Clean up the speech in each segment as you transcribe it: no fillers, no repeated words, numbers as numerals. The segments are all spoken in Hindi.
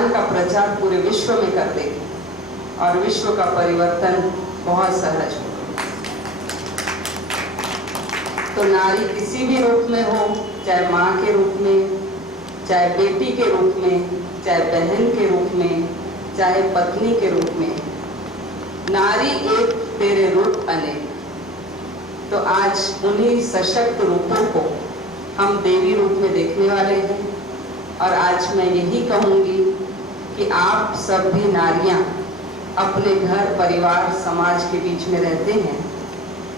ज्ञान का प्रचार पूरे विश्व में कर देगी और विश्व का परिवर्तन बहुत सहज होगा। तो नारी किसी भी रूप में हो, चाहे माँ के रूप में, चाहे बेटी के रूप में, चाहे बहन के रूप में, चाहे पत्नी के रूप में, नारी एक तेरे रूप अनेक। तो आज उन्हीं सशक्त रूपों को हम देवी रूप में देखने वाले हैं। और आज मैं यही कहूँगी कि आप सब भी नारियाँ अपने घर, परिवार, समाज के बीच में रहते हैं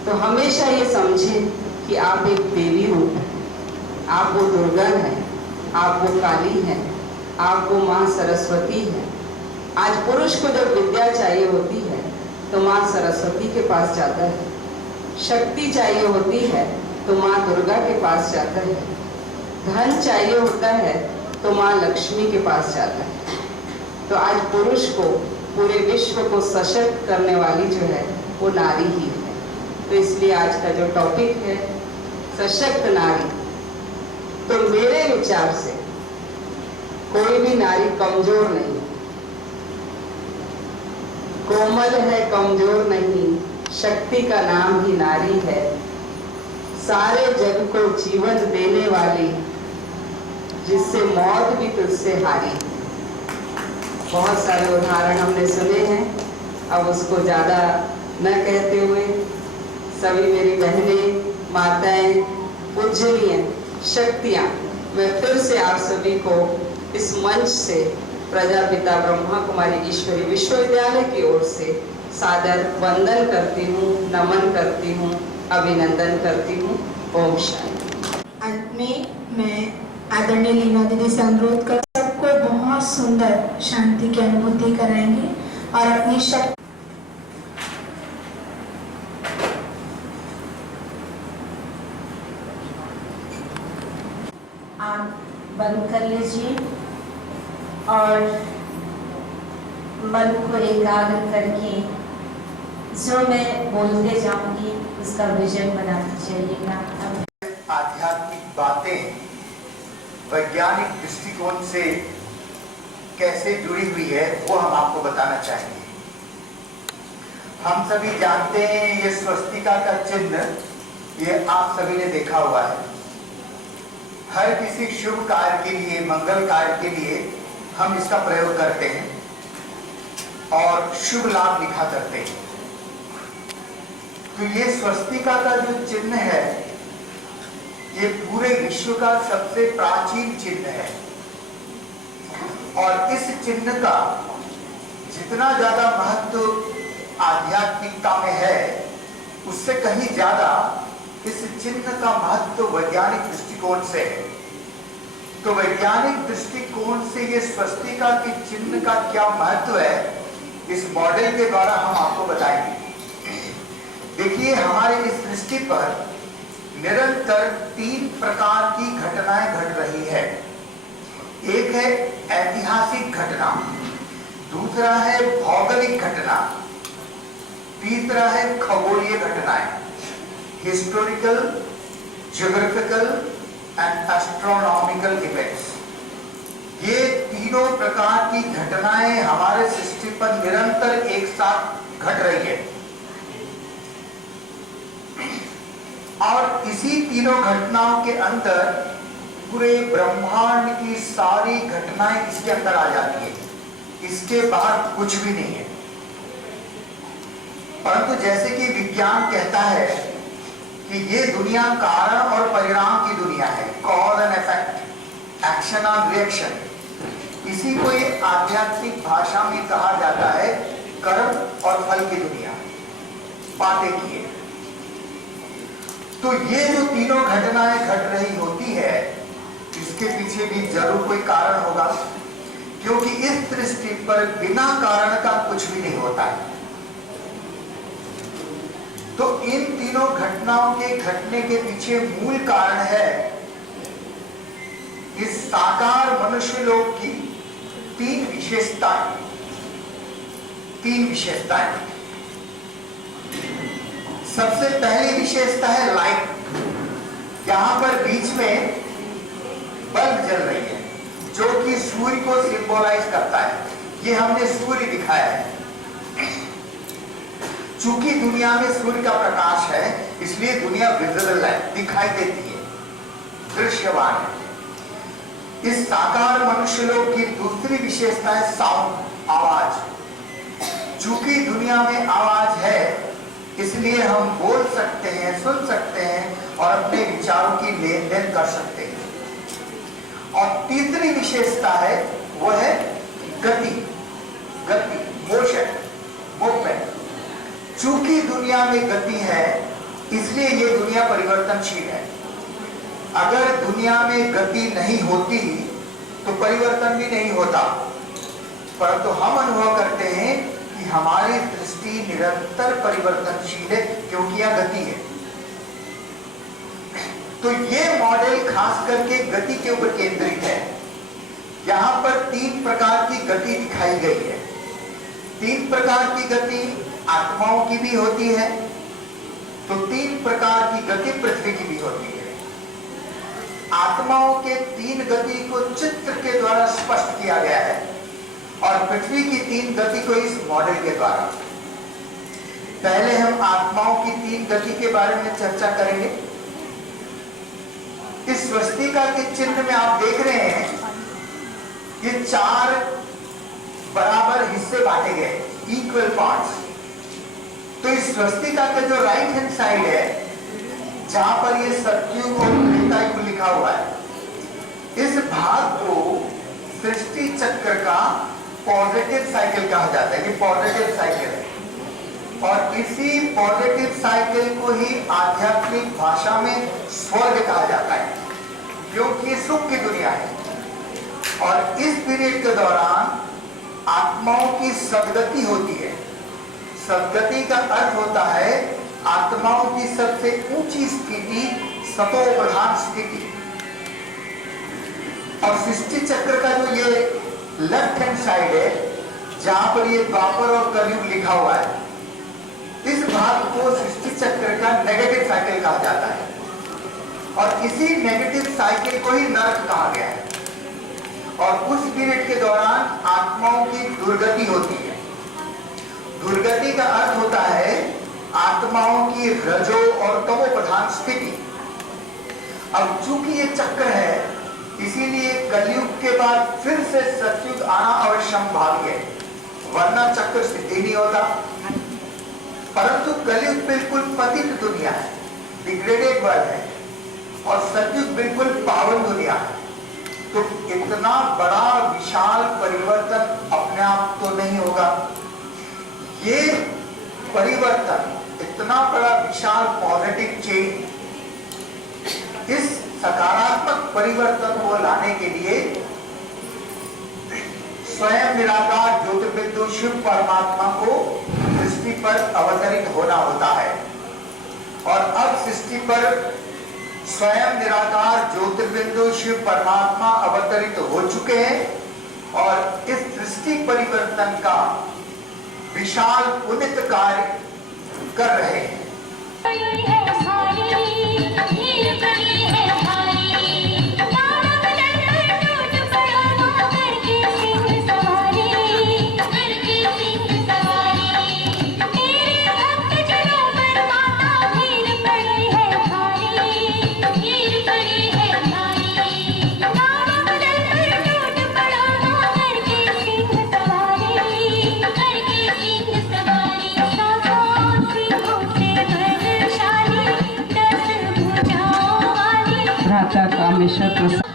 तो हमेशा ये समझें कि आप एक देवी रूप हैं। आप वो दुर्गा हैं, आप वो काली हैं, आप वो माँ सरस्वती हैं। आज पुरुष को जब विद्या चाहिए होती है तो माँ सरस्वती के पास जाता है, शक्ति चाहिए होती है तो माँ दुर्गा के पास जाता है, धन चाहिए होता है तो माँ लक्ष्मी के पास जाता है। तो आज पुरुष को, पूरे विश्व को सशक्त करने वाली जो है वो नारी ही है। तो इसलिए आज का जो टॉपिक है सशक्त नारी, तो मेरे विचार से कोई भी नारी कमजोर नहीं, कोमल है, कमजोर नहीं। शक्ति का नाम ही नारी है, सारे जग को जीवन देने वाली, जिससे मौत भी तुझसे हारी। बहुत सारे उदाहरण हमने सुने हैं, अब उसको ज़्यादा न कहते हुए सभी मेरी बहनें, माताएं, पूजनीय शक्तियाँ, मैं फिर से आप सभी को इस मंच से प्रजापिता ब्रह्मा कुमारी ईश्वरी विश्वविद्यालय की ओर से सादर वंदन करती हूँ, नमन करती हूँ, अभिनंदन करती हूँ। ओम शांति। अंत में मैं आदरणीय लीना दीदी से अनुरोध कर सबको बहुत सुंदर शांति की अनुभूति कराएंगे और अपनी शक्ति आप बंद कर लीजिए और मन को एकाग्र करके जो मैं बोलते जाऊंगी उसका विजन बनाते चलिएगा। आध्यात्मिक बातें वैज्ञानिक दृष्टिकोण से कैसे जुड़ी हुई है वो हम आपको बताना चाहेंगे। हम सभी जानते हैं ये स्वस्तिका का चिन्ह, ये आप सभी ने देखा हुआ है। हर किसी शुभ कार्य के लिए, मंगल कार्य के लिए हम इसका प्रयोग करते हैं और शुभ लाभ लिखा करते हैं। तो ये स्वस्तिका का जो चिन्ह है ये पूरे विश्व का सबसे प्राचीन चिन्ह है और इस चिन्ह का जितना ज्यादा महत्व आध्यात्मिकता में है उससे कहीं ज्यादा इस चिन्ह का महत्व वैज्ञानिक दृष्टिकोण से है। तो वैज्ञानिक दृष्टिकोण से ये स्वस्तिका के चिन्ह का क्या महत्व है इस मॉडल के द्वारा हम आपको बताएंगे। देखिए, हमारे इस दृष्टि पर निरंतर 3 प्रकार की घटनाएं घट रही है। एक है ऐतिहासिक घटना, दूसरा है भौगोलिक घटना, तीसरा है खगोलीय घटनाएं, historical, geographical and astronomical events. ये तीनों प्रकार की घटनाएं हमारे सृष्टि पर निरंतर एक साथ घट रही है और इसी तीनों घटनाओं के अंदर पूरे ब्रह्मांड की सारी घटनाएं इसके अंदर आ जाती है, इसके बाहर कुछ भी नहीं है। परंतु जैसे कि विज्ञान कहता है कि ये दुनिया कारण और परिणाम की दुनिया है, cause and effect, action on reaction, इसी को ये आध्यात्मिक भाषा में कहा जाता है कर्म और फल की दुनिया, बातें किए। तो ये जो तीनों घटनाएं घट रही होती है इसके पीछे भी जरूर कोई कारण होगा, क्योंकि इस दृष्टि पर बिना कारण का कुछ भी नहीं होता है। तो इन तीनों घटनाओं के घटने के पीछे मूल कारण है इस साकार मनुष्य लोक की 3 विशेषताएं। 3 विशेषताएं। सबसे पहली विशेषता है लाइट। यहां पर बीच में बल्ब जल रही है, जो कि सूर्य को सिंबलाइज करता है। ये हमने सूर्य दिखाया है। चूंकि दुनिया में सूर्य का प्रकाश है, इसलिए दुनिया विजिबल है, दिखाई देती है, दृश्यमान है। इस साकार मनुष्य लोक की दूसरी विशेषता है साउंड, आवाज। चूंकि दुनिया में आवाज है, इसलिए हम बोल सकते हैं, सुन सकते हैं और अपने विचारों की लेन देन कर सकते हैं। और तीसरी विशेषता है वो है गति, मोशन, मूवमेंट। चूंकि दुनिया में गति है, इसलिए ये दुनिया परिवर्तनशील है। अगर दुनिया में गति नहीं होती तो परिवर्तन भी नहीं होता, परंतु हम अनुभव करते हैं कि हमारी दृष्टि निरंतर परिवर्तनशील है, क्योंकि यह गति है। तो ये मॉडल खास करके गति के ऊपर केंद्रित है। यहां पर 3 प्रकार की गति दिखाई गई है। 3 प्रकार की गति आत्माओं की भी होती है, तो 3 प्रकार की गति पृथ्वी की भी होती है। आत्माओं के 3 गति को चित्र के द्वारा स्पष्ट किया गया है और पृथ्वी की 3 गति को इस मॉडल के द्वारा। पहले हम आत्माओं की 3 गति के बारे में चर्चा करेंगे। इस स्वस्तिका के चिन्ह में आप देख रहे हैं, ये 4 बराबर हिस्से बांटे गए, इक्वल पार्ट्स। तो इस स्वस्तिका का जो राइट हैंड साइड है, जहां पर ये सतयुग और त्रेतायुग लिखा हुआ है, इस भाग को सृष्टि चक्र का पॉजिटिव साइकिल कहा जाता है। ये पॉजिटिव साइकिल है और इसी पॉजिटिव साइकिल को ही आध्यात्मिक भाषा में स्वर्ग कहा जाता है, क्योंकि ये सुख की दुनिया है। और इस पीरियड के दौरान आत्माओं की सदगति होती है। सदगति का अर्थ होता है आत्माओं की सबसे ऊंची स्थिति, सतो प्रधान स्थिति। और सृष्टि चक्र का जो ये लेफ्ट हैंड साइड है, जहां पर ये द्वापर और कलयुग लिखा हुआ है, इस भाग को सृष्टि चक्र का नेगेटिव साइकिल कहा जाता है और इसी नेगेटिव साइकिल को ही नरक कहा गया है। और उस पीरियड के दौरान आत्माओं की दुर्गति होती है। दुर्गति का अर्थ होता है आत्माओं की रजो और तमो प्रधान स्थिति। अब चूंकि ये चक्र है, इसीलिए कलयुग के बाद फिर से सतयुग आना अवश्यंभावी है, वरना चक्र सिद्धि नहीं होता। परंतु कलयुग बिल्कुल पतित दुनिया है, डिग्रेडेड वर्ल्ड है, और सतयुग बिल्कुल पावन दुनिया है। तो इतना बड़ा विशाल परिवर्तन अपने आप तो नहीं होगा। ये परिवर्तन, इतना बड़ा विशाल पॉजिटिव चेंज, इस सकारात्मक परिवर्तन को लाने के लिए स्वयं निराकार ज्योतिर्बिंदु शिव परमात्मा को सृष्टि पर अवतरित होना होता है। और अब सृष्टि पर स्वयं निराकार ज्योतिर्बिंदु शिव परमात्मा अवतरित हो चुके हैं और इस सृष्टि परिवर्तन का विशाल पुनित कार्य कर रहे हैं। कामेश्वर प्रसाद।